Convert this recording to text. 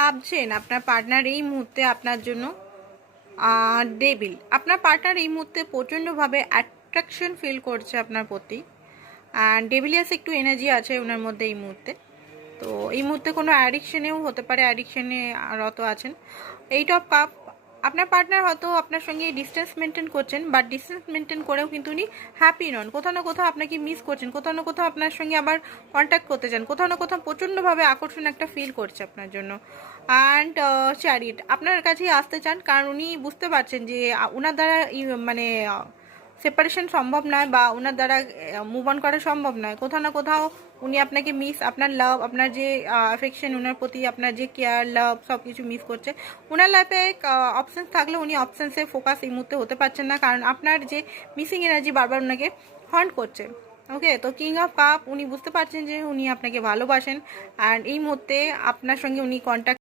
ভাবছেন আপনার পার্টনার এই মুহূর্তে আপনার জন্য ডেভিল। আপনার পার্টনার এই মুহূর্তে প্রচণ্ডভাবে অ্যাট্রাকশন ফিল করছে আপনার প্রতি, অ্যান্ড ডেভিলিয়াস একটু এনার্জি আছে ওনার মধ্যে এই মুহূর্তে। তো এই মুহূর্তে কোনো অ্যাডিকশনেও হতে পারে, অ্যাডিকশনে রত আছেন। 8 অফ কাপ, আপনার পার্টনার হয়তো আপনার সঙ্গে ডিস্টেন্স মেনটেন করছেন, বাট ডিস্টেন্স মেনটেন করেও কিন্তু উনি হ্যাপি নন। কোথাও না কোথাও আপনাকে মিস করছেন, কোথাও না কোথাও আপনার সঙ্গে আবার কন্ট্যাক্ট করতে চান, কোথাও না কোথাও প্রচণ্ডভাবে আকর্ষণ একটা ফিল করছে আপনার জন্য। অ্যান্ড চ্যারিট আপনার কাছেই আসতে চান, কারণ উনি বুঝতে পারছেন যে ওনার দ্বারা মানে সেপারেশন সম্ভব নয়, বা ওনার দ্বারা মুভ অন করা সম্ভব নয়। কোথাও না কোথাও উনি আপনাকে মিস, আপনার লাভ, আপনার যে অ্যাফেকশন, ওনার প্রতি আপনার যে কেয়ার, লাভ সব কিছু মিস করছে। ওনার লাইফে অপশানস থাকলেও উনি অপশানসে ফোকাস এই মুহূর্তে হতে পারছেন না, কারণ আপনার যে মিসিং এনার্জি বারবার ওনাকে হন্ট করছে। ওকে, তো কিং অফ কাপ, উনি বুঝতে পারছেন যে উনি আপনাকে ভালোবাসেন, অ্যান্ড এই মুহূর্তে আপনার সঙ্গে উনি কন্ট্যাক্ট